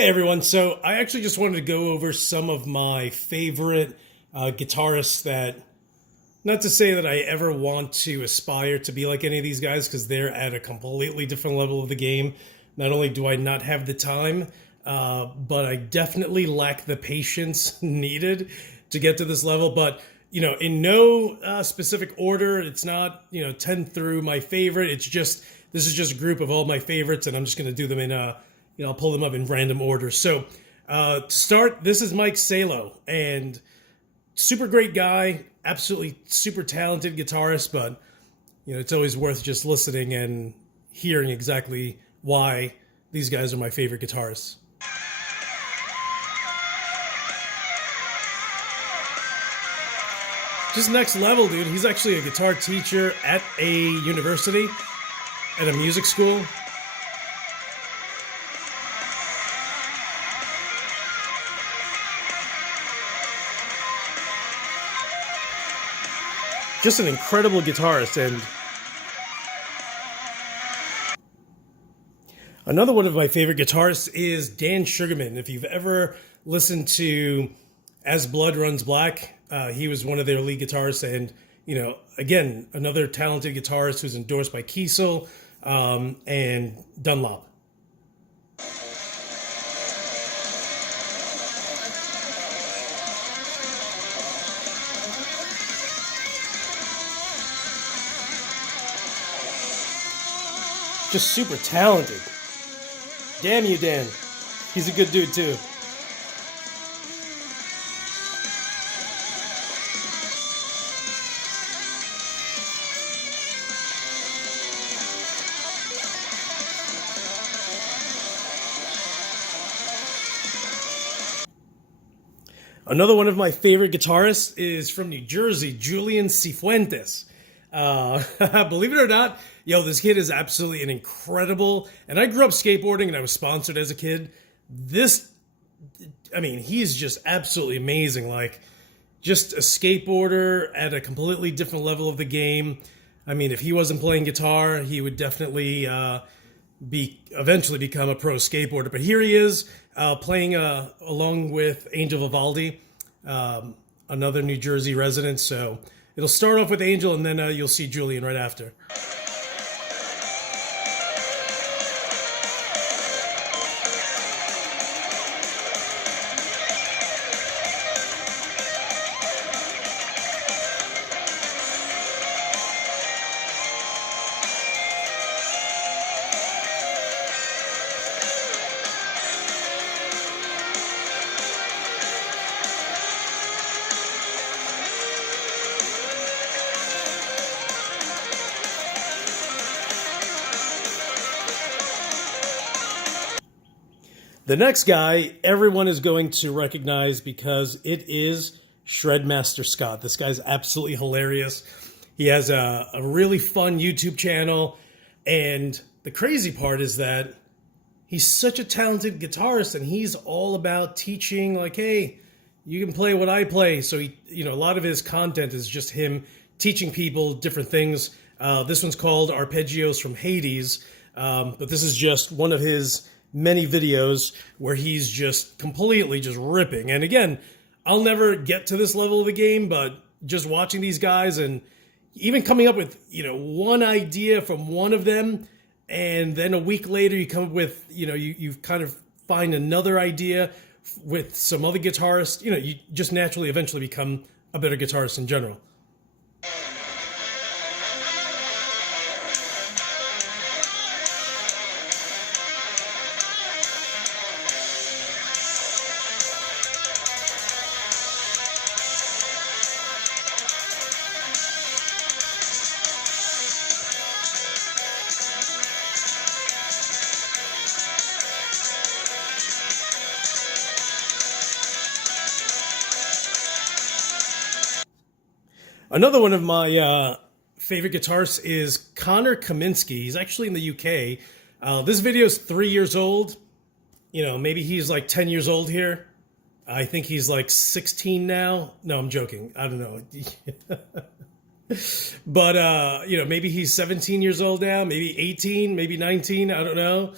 Hey everyone, so I actually just wanted to go over some of my favorite guitarists that, not to say that I ever want to aspire to be like any of these guys because they're at a completely different level of the game. Not only do I not have the time, but I definitely lack the patience needed to get to this level. But, in no specific order, it's not, 10 through my favorite. This is just a group of all my favorites, and I'm just going to do them in I'll pull them up in random order. So to start, this is Mike Salow, and super great guy, absolutely super talented guitarist, but it's always worth just listening and hearing exactly why these guys are my favorite guitarists. Just next level, dude. He's actually a guitar teacher at a university, at a music school. Just an incredible guitarist. And another one of my favorite guitarists is Dan Sugarman. If you've ever listened to As Blood Runs Black, he was one of their lead guitarists. And, again, another talented guitarist who's endorsed by Kiesel and Dunlop. Just super talented. Damn you, Dan. He's a good dude, too. Another one of my favorite guitarists is from New Jersey, Julian Cifuentes. Believe it or not, this kid is absolutely an incredible, and I grew up skateboarding and I was sponsored as a kid. He's just absolutely amazing. Like, just a skateboarder at a completely different level of the game. If he wasn't playing guitar, he would definitely eventually become a pro skateboarder. But here he is playing along with Angel Vivaldi, another New Jersey resident. So it'll start off with Angel, and then you'll see Julian right after. The next guy, everyone is going to recognize because it is Shredmaster Scot. This guy's absolutely hilarious. He has a really fun YouTube channel. And the crazy part is that he's such a talented guitarist, and he's all about teaching, like, hey, you can play what I play. So, a lot of his content is just him teaching people different things. This one's called Arpeggios from Hades. But this is just one of his many videos where he's just completely just ripping. And again, I'll never get to this level of the game, but just watching these guys and even coming up with, one idea from one of them, and then a week later you come up with, you kind of find another idea with some other guitarist, you just naturally eventually become a better guitarist in general. Another one of my favorite guitarists is Kaminski. He's actually in the UK. This video is 3 years old. Maybe he's like 10 years old here. I think he's like 16 now. No, I'm joking. I don't know. But, maybe he's 17 years old now, maybe 18, maybe 19. I don't know.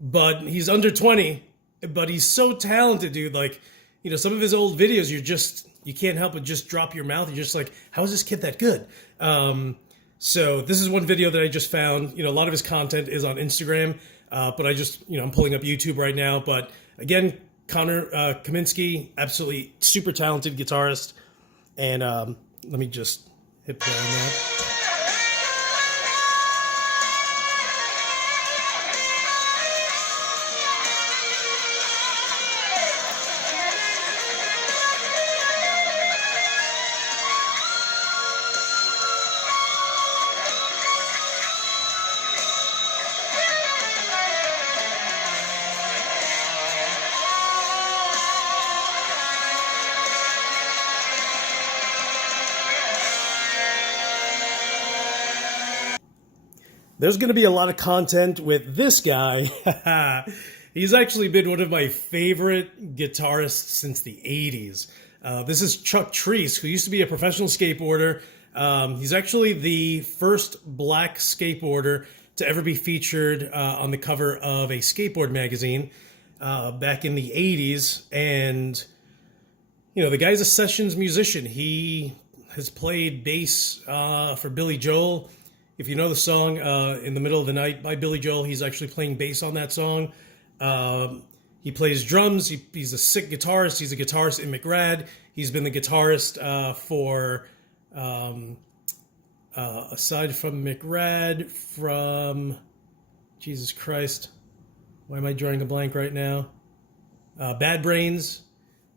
but he's under 20, but he's so talented, dude. Like, you know, some of his old videos, you can't help but just drop your mouth. You're just like, how is this kid that good? So this is one video that I just found. You know, a lot of his content is on Instagram, but I'm pulling up YouTube right now. But again, Kaminski, absolutely super talented guitarist. And let me just hit play on that. There's going to be a lot of content with this guy. He's actually been one of my favorite guitarists since the 80s. This is Treece, who used to be a professional skateboarder. He's actually the first black skateboarder to ever be featured on the cover of a skateboard magazine back in the 80s. And, you know, the guy's a sessions musician. He has played bass for Billy Joel. If you know the song In the Middle of the Night by Billy Joel, he's actually playing bass on that song. He plays drums. He's a sick guitarist. He's a guitarist in McRad. He's been the guitarist for, aside from McRad, from, Jesus Christ, why am I drawing a blank right now? Bad Brains.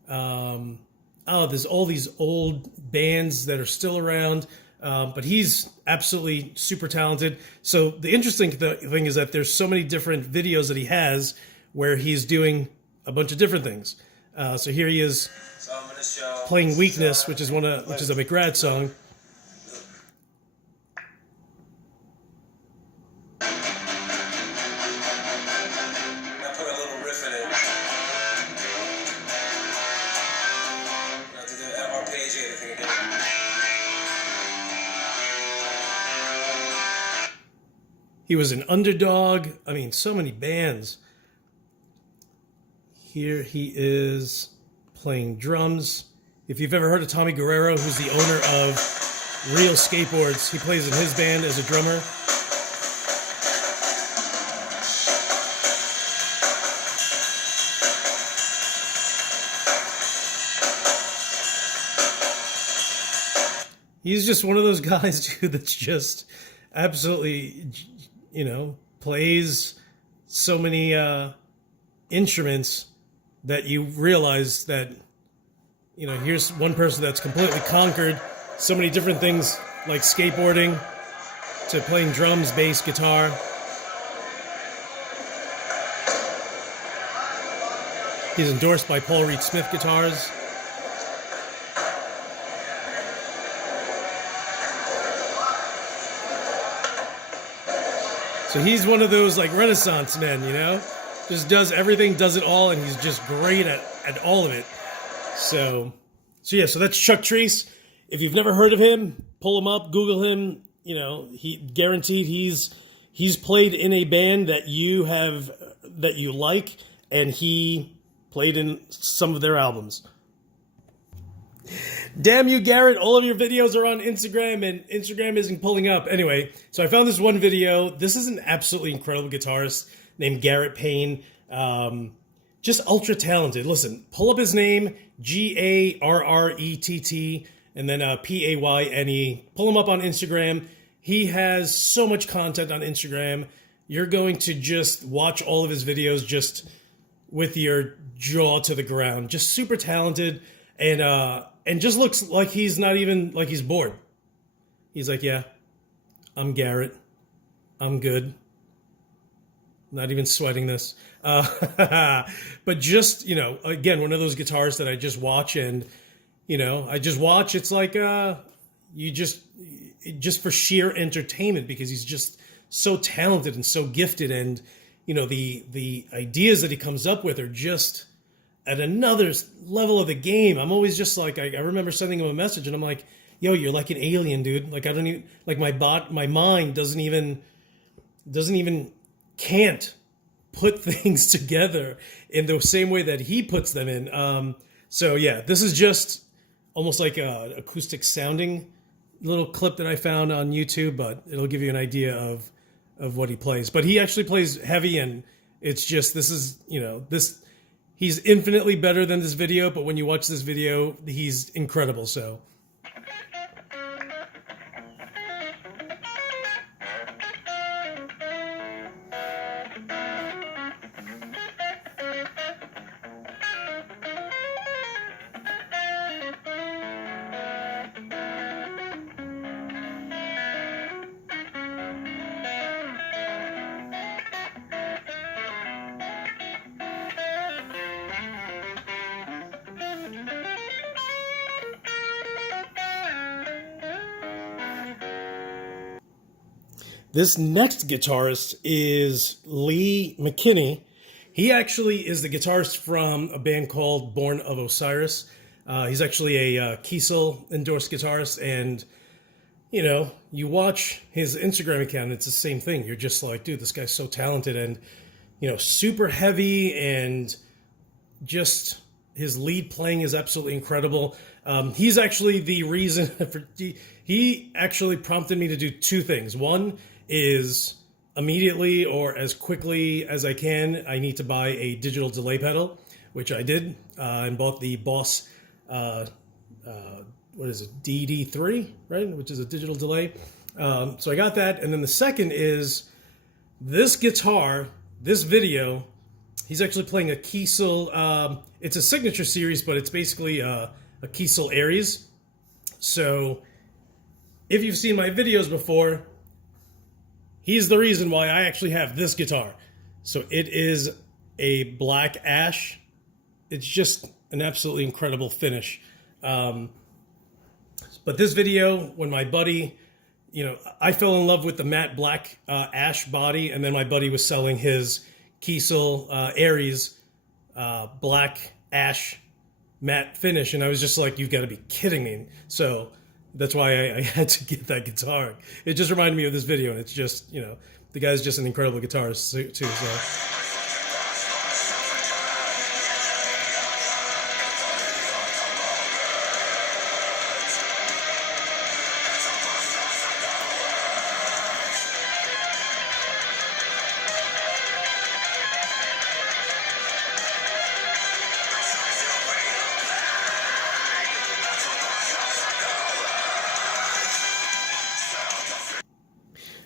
There's all these old bands that are still around. But he's absolutely super talented. So the interesting thing is that there's so many different videos that he has where he's doing a bunch of different things. So here he is playing Weakness, which is a McRad song. He was an Underdog. I mean, so many bands. Here he is playing drums. If you've ever heard of Tommy Guerrero, who's the owner of Real Skateboards, he plays in his band as a drummer. He's just one of those guys, dude, that's just absolutely, you know, plays so many instruments that you realize that, you know, here's one person that's completely conquered so many different things, like skateboarding to playing drums, bass, guitar. He's endorsed by Paul Reed Smith Guitars. So he's one of those like Renaissance men, you know? Just does everything, does it all, and he's just great at all of it. So that's Chuck Treece. If you've never heard of him, pull him up, Google him. You know, he guaranteed he's played in a band that you like, and he played in some of their albums. Damn you, Garrett. All of your videos are on Instagram, and Instagram isn't pulling up. Anyway, so I found this one video. This is an absolutely incredible guitarist named Garrett Pain. Just ultra talented. Listen, pull up his name, Garrett, and then Payne. Pull him up on Instagram. He has so much content on Instagram. You're going to just watch all of his videos just with your jaw to the ground. Just super talented, and just looks like he's not even, like he's bored. He's like, yeah, I'm Garrett. I'm good. Not even sweating this. But just, you know, again, one of those guitarists that I just watch, and, you know, I just watch. It's like, just for sheer entertainment, because he's just so talented and so gifted. And, you know, the ideas that he comes up with are just at another level of the game. I'm always just like, I remember sending him a message, and I'm like, yo, you're like an alien, dude. Like, I don't even, like, my mind can't put things together in the same way that he puts them in. So yeah, this is just almost like a acoustic sounding little clip that I found on YouTube, but it'll give you an idea of what he plays. But he actually plays heavy, and it's just, this is, you know, he's infinitely better than this video, but when you watch this video, he's incredible. So this next guitarist is Lee McKinney. He actually is the guitarist from a band called Born of Osiris. He's actually a Kiesel endorsed guitarist, and you know, you watch his Instagram account, it's the same thing. You're just like, dude, this guy's so talented, and you know, super heavy, and just his lead playing is absolutely incredible. He's actually the reason he actually prompted me to do two things. One is immediately or as quickly as I can, I need to buy a digital delay pedal, which I did, and bought the Boss, what is it, DD3, right? Which is a digital delay. So I got that. And then the second is this guitar, this video, he's actually playing a Kiesel, it's a signature series, but it's basically a Kiesel Aries. So if you've seen my videos before, he's the reason why I actually have this guitar. So it is a black ash. It's just an absolutely incredible finish. But this video, when my buddy, you know, I fell in love with the matte black ash body, and then my buddy was selling his Kiesel Aries black ash matte finish, and I was just like, you've got to be kidding me. So that's why I had to get that guitar. It just reminded me of this video, and it's just, you know, the guy's just an incredible guitarist too. So.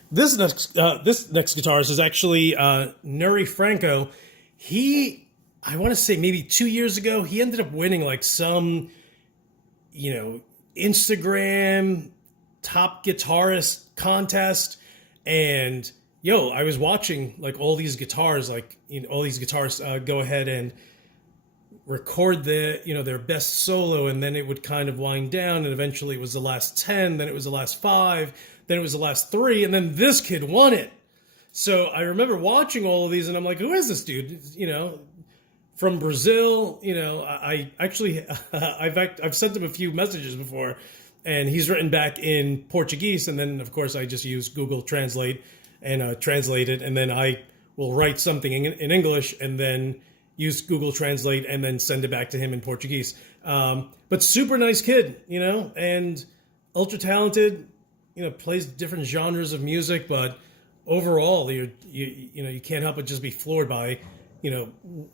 This next guitarist is actually Nura Franco. I want to say maybe 2 years ago, he ended up winning like some, you know, Instagram top guitarist contest. And yo, I was watching like all these guitars, like, you know, all these guitarists go ahead and record their best solo, and then it would kind of wind down, and eventually it was the last 10, then it was the last 5, then it was the last 3, and then this kid won it. So I remember watching all of these, and I'm like, who is this dude? You know, from Brazil. You know, I actually I've sent him a few messages before, and he's written back in Portuguese, and then of course I just use Google Translate and translate it, and then I will write something in English, and then use Google Translate, and then send it back to him in Portuguese. But super nice kid, you know, and ultra talented. You know, plays different genres of music, but overall, you can't help but just be floored by, you know,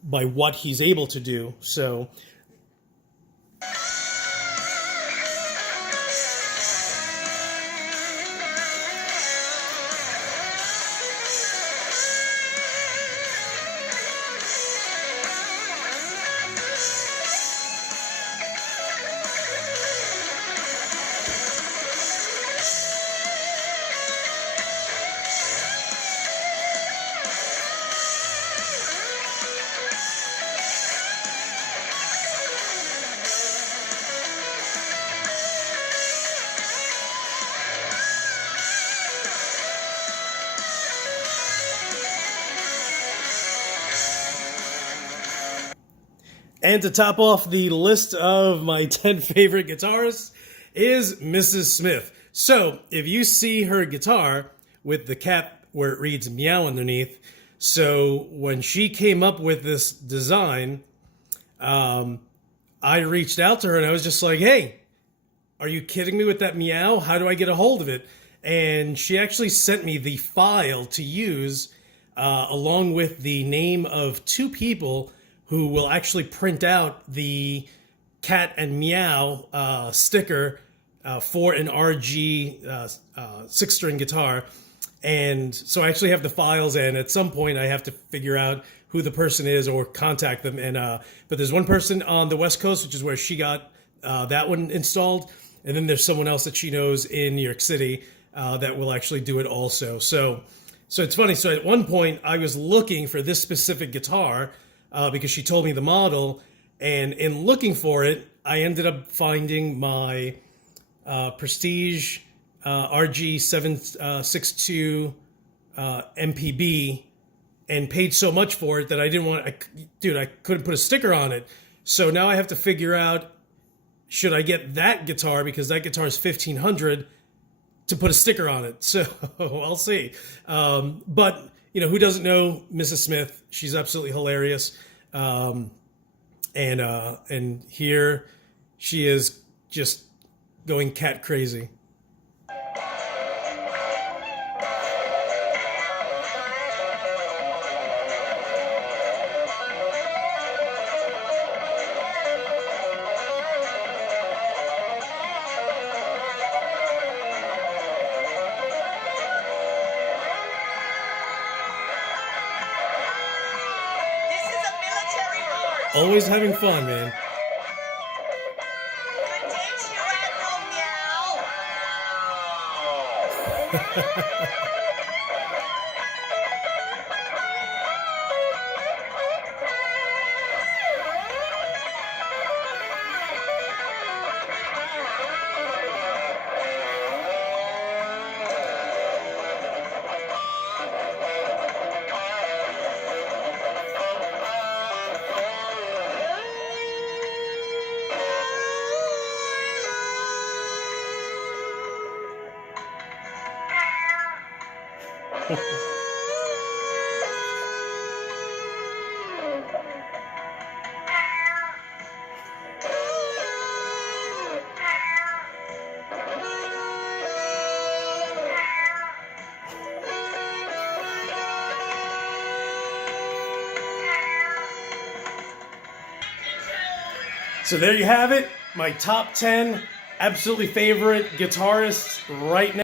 by what he's able to do. So. And to top off the list of my 10 favorite guitarists is Mrs. Smith. So if you see her guitar with the cap where it reads meow underneath, So when she came up with this design, I reached out to her and I was just like, hey, are you kidding me with that meow? How do I get a hold of it? And she actually sent me the file to use along with the name of 2 people who will actually print out the cat and meow sticker for an RG 6-string guitar. And so I actually have the files, and at some point I have to figure out who the person is or contact them. And but there's one person on the West Coast, which is where she got that one installed. And then there's someone else that she knows in New York City that will actually do it also. So it's funny. So at one point I was looking for this specific guitar because she told me the model. And in looking for it, I ended up finding my Prestige RG 762 MPB, and paid so much for it that I didn't want. I couldn't put a sticker on it. So now I have to figure out, should I get that guitar, because that guitar is $1,500, to put a sticker on it. So I'll see. But who doesn't know Mrs. Smith? She's absolutely hilarious. And here she is, just going cat crazy. Always having fun, man. Good day to you, Admiral Meow. So there you have it, my top 10 absolutely favorite guitarists right now.